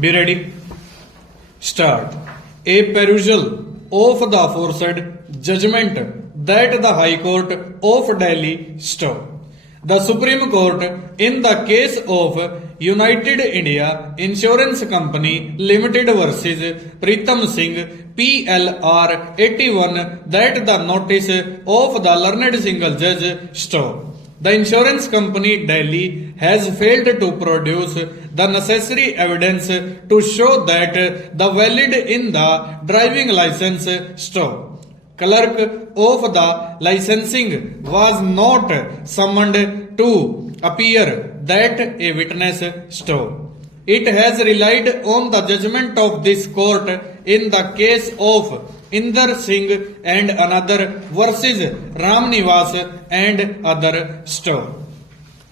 Be ready. Start. A perusal of the aforesaid judgment that the High Court of Delhi stopped. The Supreme Court in the case of United India Insurance Company Limited versus Pritam Singh PLR 81 that the notice of the learned single judge stopped. The insurance company Delhi has failed to produce the necessary evidence to show that the valid in the driving license stopped. Clerk of the licensing was not summoned to appear that a witness stopped. It has relied on the judgment of this court in the case of Inder Singh and another versus Ramnivas and other stopped.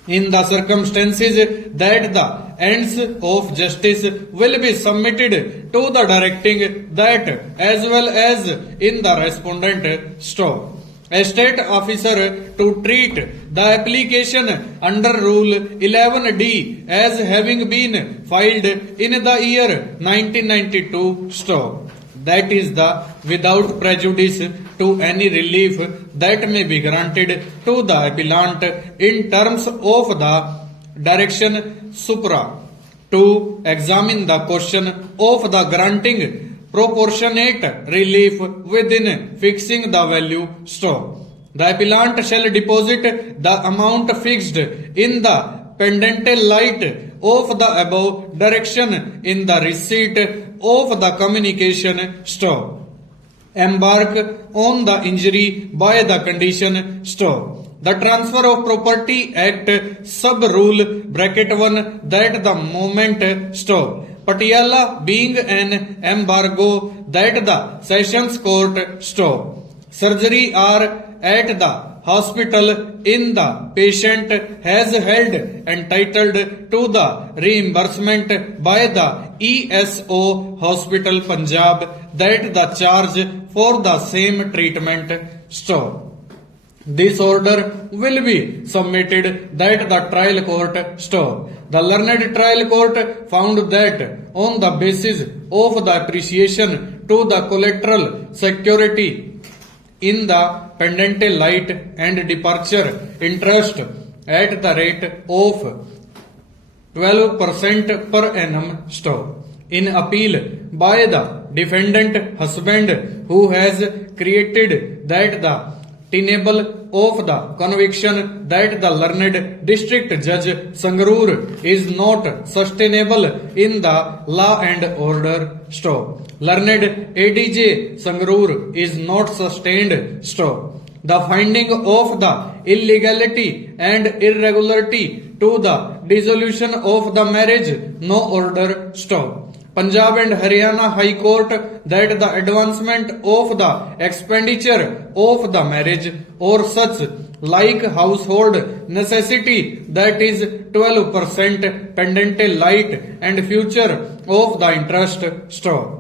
In the circumstances that the ends of justice will be submitted to the directing that as well as in the respondent stop. A state officer to treat the application under Rule 11D as having been filed in the year 1992 stop. That is the without prejudice to any relief that may be granted to the appellant in terms of the direction supra to examine the question of the granting proportionate relief within fixing the value stop. The appellant shall deposit the amount fixed in the pendente light of the above direction in the receipt of the communication stop. Embark on the injury by the condition stop. The Transfer of Property Act sub rule bracket 1 that the moment stop. Patiala being an embargo that the Sessions Court stop. Surgery are at the hospital in the patient has held entitled to the reimbursement by the ESO Hospital Punjab that the charge for the same treatment stop. This order will be submitted that the trial court stop. The learned trial court found that on the basis of the appreciation to the collateral security in the pendente light and departure interest at the rate of 12% per annum stop. In appeal by the defendant husband who has created that the tenable of the conviction that the learned district judge Sangrur is not sustainable in the law and order stop. Learned ADJ Sangrur is not sustained stop. The finding of the illegality and irregularity to the dissolution of the marriage no order stop. Punjab and Haryana High Court that the advancement of the expenditure of the marriage or such like household necessity that is 12% pendente light and future of the interest stop.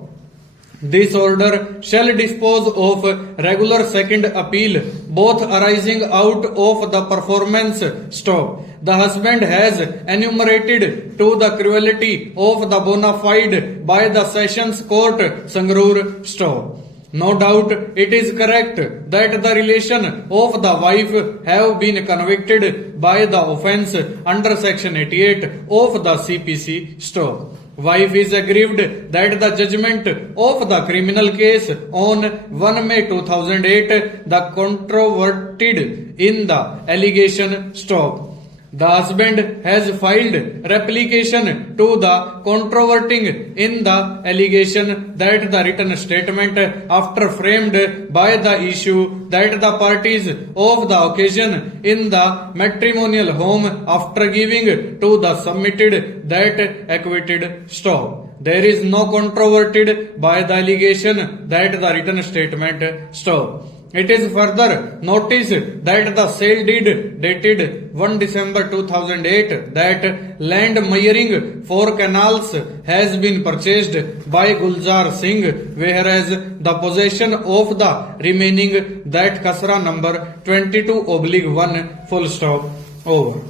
This order shall dispose of regular second appeal, both arising out of the performance stop. The husband has enumerated to the cruelty of the bona fide by the Sessions Court Sangrur stop. No doubt it is correct that the relation of the wife have been convicted by the offence under section 88 of the CPC stop. Wife is aggrieved that the judgment of the criminal case on 1 May 2008 the controverted in the allegation stop. The husband has filed replication to the controverting in the allegation that the written statement after framed by the issue that the parties of the occasion in the matrimonial home after giving to the submitted that acquitted stop. There is no controverted by the allegation that the written statement stop. It is further noticed that the sale deed dated 1 December 2008 that land measuring 4 canals has been purchased by Gulzar Singh, whereas the possession of the remaining that Kasra number 22/1 full stop over.